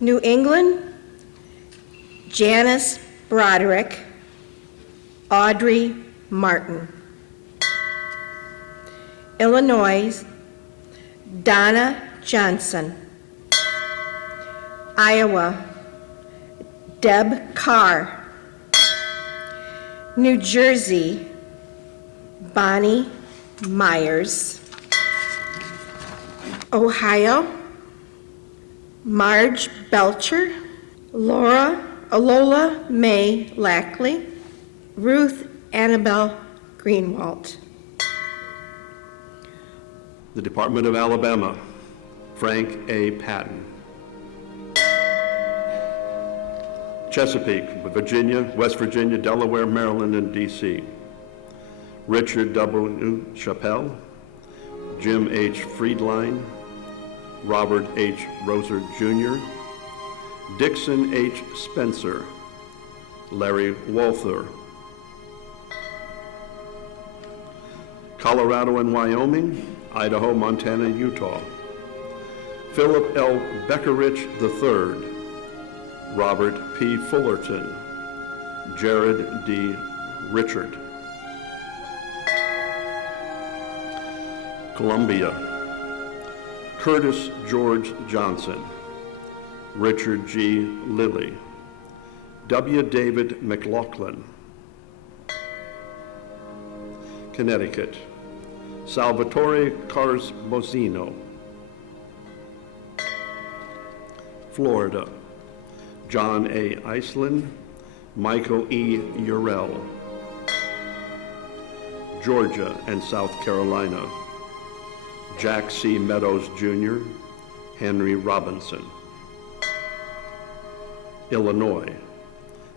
New England, Janice Broderick, Audrey Martin. Illinois, Donna Johnson. Iowa, Deb Carr. New Jersey, Bonnie Myers. Ohio, Marge Belcher, Lola May Lackley, Ruth Annabelle Greenwald. The Department of Alabama, Frank A. Patton. Chesapeake, Virginia, West Virginia, Delaware, Maryland, and D.C. Richard W. Chappell, Jim H. Friedline, Robert H. Roser Jr., Dixon H. Spencer, Larry Walther. Colorado and Wyoming, Idaho, Montana, Utah. Philip L. Beckerich III, Robert P. Fullerton, Jared D. Richard. Columbia, Curtis George Johnson, Richard G. Lilly, W. David McLaughlin. Connecticut, Salvatore Carsbosino. Florida, John A. Iceland, Michael E. Urell. Georgia and South Carolina, Jack C. Meadows Jr., Henry Robinson. Illinois,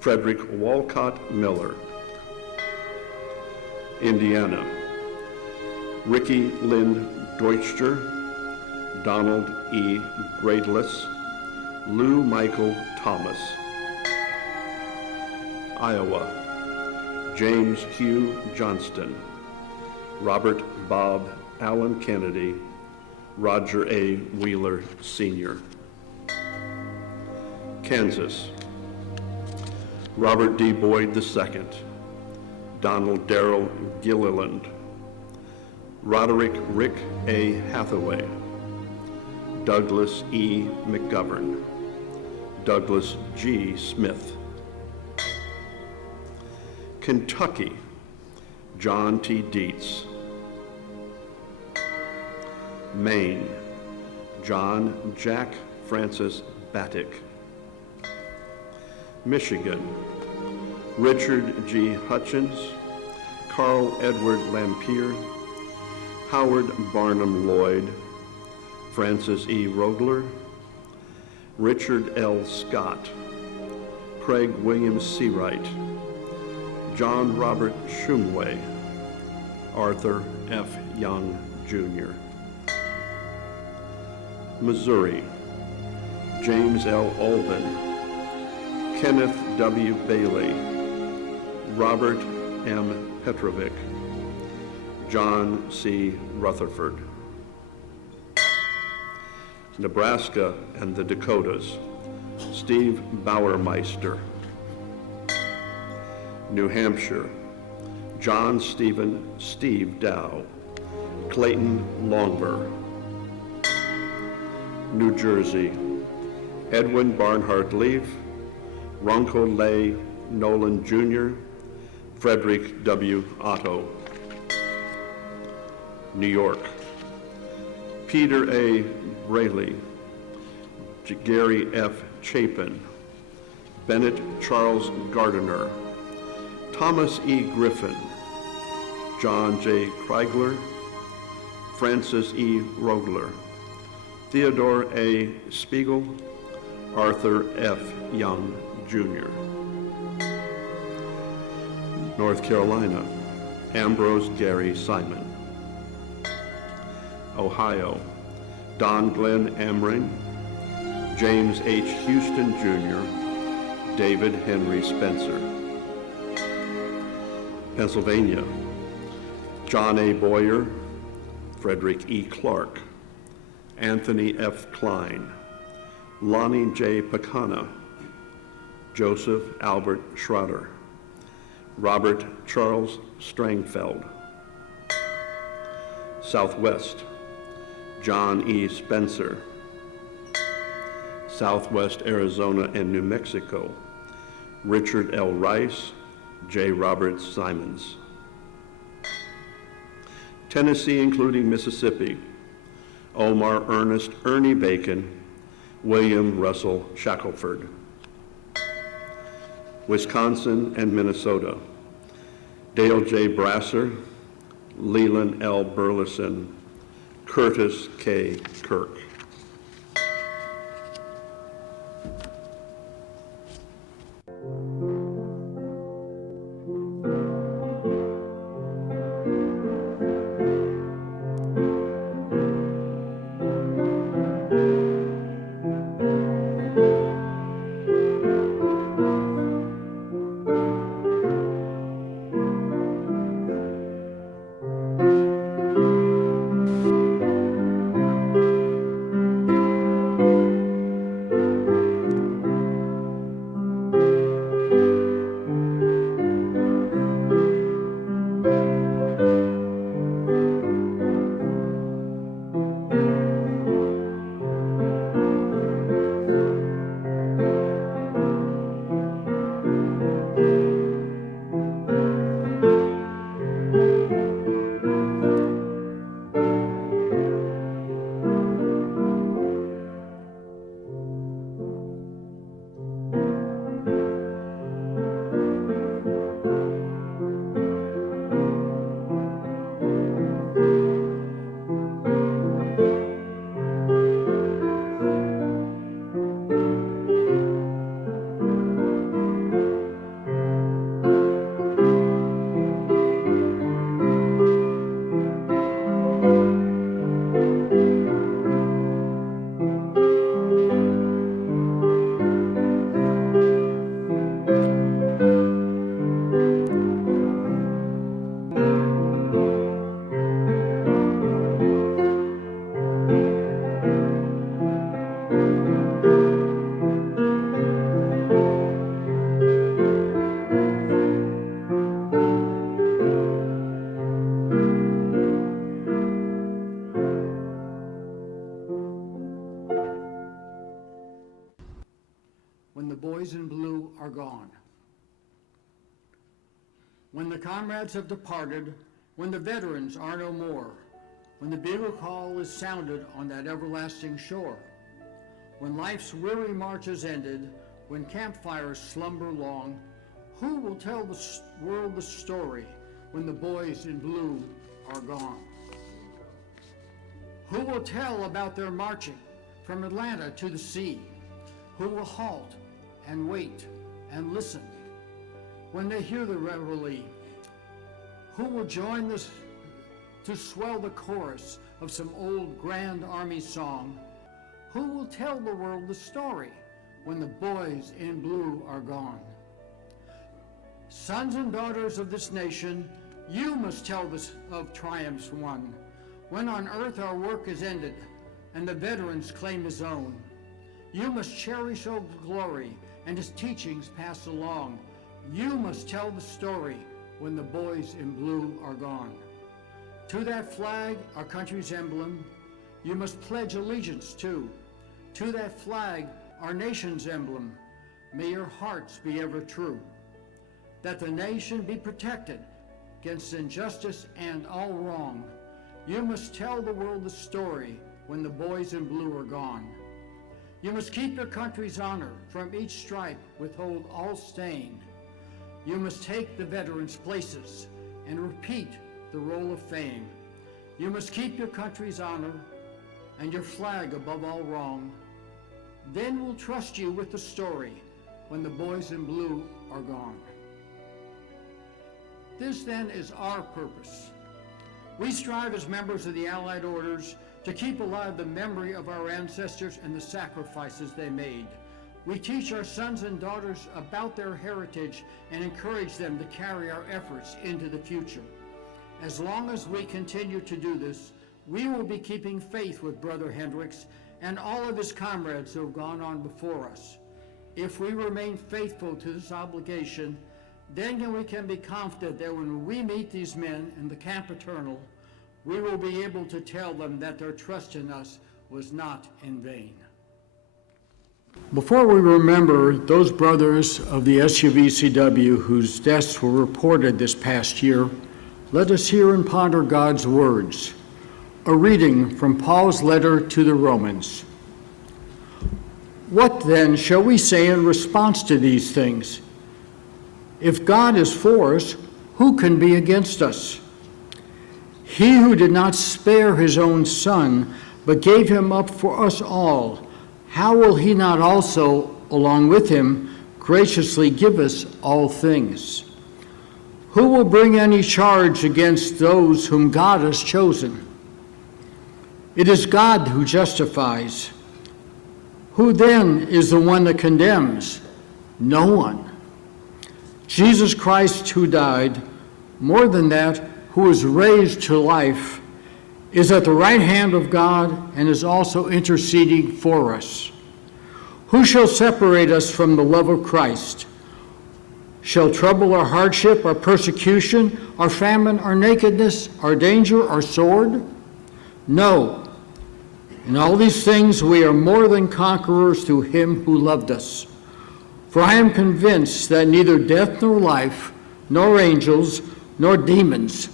Frederick Walcott Miller. Indiana, Ricky Lynn Deutscher, Donald E. Gradeless, Lou Michael Thomas. Iowa, James Hugh Johnston, Robert Bob Allen Kennedy, Roger A. Wheeler Sr. Kansas, Robert D. Boyd II, Donald Darrell Gilliland, Roderick Rick A. Hathaway, Douglas E. McGovern, Douglas G. Smith. Kentucky, John T. Dietz. Maine, John Jack Francis Battick. Michigan, Richard G. Hutchins, Carl Edward Lampier, Howard Barnum Lloyd, Francis E. Rogler, Richard L. Scott, Craig William Seawright, John Robert Shumway, Arthur F. Young, Jr. Missouri, James L. Albin, Kenneth W. Bailey, Robert M. Petrovic, John C. Rutherford. Nebraska and the Dakotas, Steve Bauermeister. New Hampshire, John Stephen Steve Dow, Clayton Longber. New Jersey, Edwin Barnhart Leaf, Ronco Lay Nolan Jr., Frederick W. Otto. New York, Peter A. Braley, Gary F. Chapin, Bennett Charles Gardiner, Thomas E. Griffin, John J. Kreigler, Francis E. Rogler, Theodore A. Spiegel, Arthur F. Young, Jr. North Carolina, Ambrose Gary Simon. Ohio, Don Glenn Amring, James H. Houston, Jr., David Henry Spencer. Pennsylvania, John A. Boyer, Frederick E. Clark, Anthony F. Klein, Lonnie J. Pacana, Joseph Albert Schroeder, Robert Charles Strangfeld. Southwest, John E. Spencer. Southwest Arizona and New Mexico, Richard L. Rice, J. Robert Simons. Tennessee, including Mississippi, Omar Ernest Ernie Bacon, William Russell Shackelford. Wisconsin and Minnesota, Dale J. Brasser, Leland L. Burleson, Curtis K. Kirk. When the boys in blue are gone. When the comrades have departed, when the veterans are no more, when the bugle call is sounded on that everlasting shore, when life's weary march is ended, when campfires slumber long, who will tell the world the story when the boys in blue are gone? Who will tell about their marching from Atlanta to the sea? Who will halt and wait and listen when they hear the reveille? Who will join this to swell the chorus of some old Grand Army song? Who will tell the world the story when the boys in blue are gone? Sons and daughters of this nation, you must tell us of triumphs won, when on earth our work is ended and the veterans claim his own. You must cherish old glory and his teachings passed along. You must tell the story when the boys in blue are gone. To that flag, our country's emblem, you must pledge allegiance to. To that flag, our nation's emblem, may your hearts be ever true. That the nation be protected against injustice and all wrong. You must tell the world the story when the boys in blue are gone. You must keep your country's honor, from each stripe withhold all stain. You must take the veterans' places and repeat the roll of fame. You must keep your country's honor and your flag above all wrong. Then we'll trust you with the story when the boys in blue are gone. This then is our purpose. We strive as members of the Allied Orders to keep alive the memory of our ancestors and the sacrifices they made. We teach our sons and daughters about their heritage and encourage them to carry our efforts into the future. As long as we continue to do this, we will be keeping faith with Brother Hendricks and all of his comrades who have gone on before us. If we remain faithful to this obligation, then we can be confident that when we meet these men in the camp eternal, we will be able to tell them that their trust in us was not in vain. Before we remember those brothers of the SUVCW whose deaths were reported this past year, let us hear and ponder God's words. A reading from Paul's letter to the Romans. What then shall we say in response to these things? If God is for us, who can be against us? He who did not spare his own son, but gave him up for us all, how will he not also, along with him, graciously give us all things? Who will bring any charge against those whom God has chosen? It is God who justifies. Who then is the one that condemns? No one. Jesus Christ, who died, more than that, who was raised to life, is at the right hand of God and is also interceding for us. Who shall separate us from the love of Christ? Shall trouble or hardship or persecution or famine or nakedness or danger or sword? No. In all these things we are more than conquerors through him who loved us. For I am convinced that neither death nor life, nor angels, nor demons,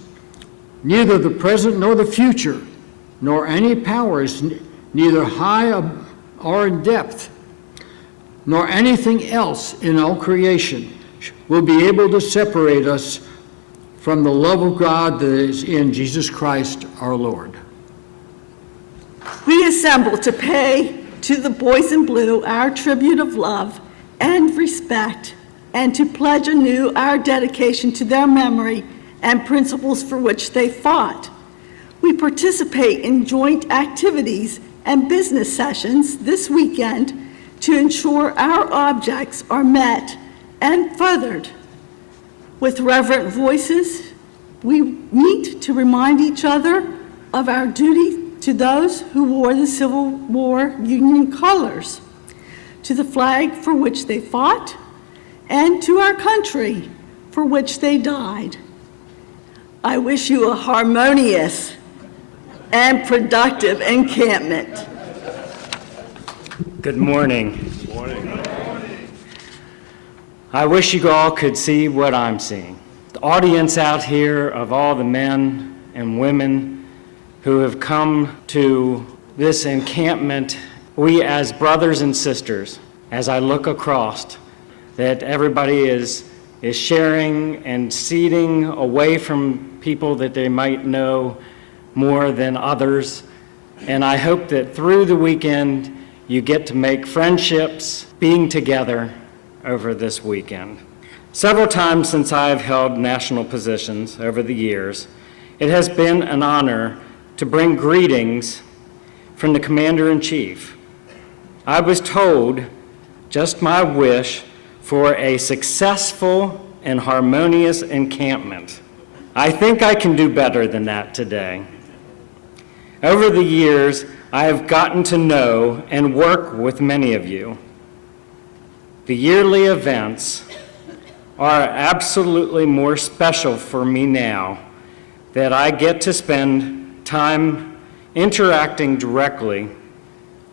neither the present nor the future, nor any powers, neither high or in depth, nor anything else in all creation will be able to separate us from the love of God that is in Jesus Christ our Lord. We assemble to pay to the boys in blue our tribute of love and respect, and to pledge anew our dedication to their memory and principles for which they fought. We participate in joint activities and business sessions this weekend to ensure our objects are met and furthered. With reverent voices, we meet to remind each other of our duty to those who wore the Civil War Union colors, to the flag for which they fought, and to our country for which they died. I wish you a harmonious and productive encampment. Good morning. Good morning. I wish you all could see what I'm seeing. The audience out here of all the men and women who have come to this encampment, we as brothers and sisters, as I look across, that everybody is sharing and seating away from people that they might know more than others. And I hope that through the weekend, you get to make friendships being together over this weekend. Several times since I have held national positions over the years, it has been an honor to bring greetings from the Commander-in-Chief. I was told just my wish for a successful and harmonious encampment. I think I can do better than that today. Over the years, I have gotten to know and work with many of you. The yearly events are absolutely more special for me now that I get to spend time interacting directly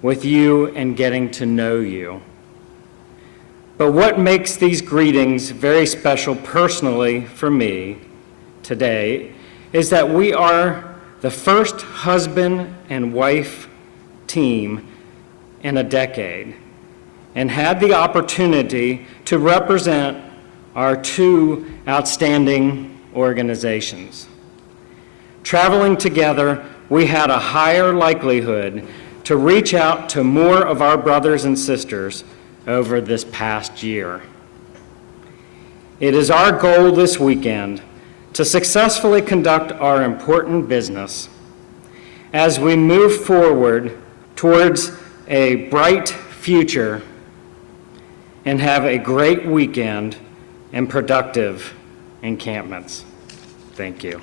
with you and getting to know you. But what makes these greetings very special personally for me today is that we are the first husband and wife team in a decade and had the opportunity to represent our two outstanding organizations. Traveling together, we had a higher likelihood to reach out to more of our brothers and sisters over this past year. It is our goal this weekend to successfully conduct our important business as we move forward towards a bright future and have a great weekend and productive encampments. Thank you.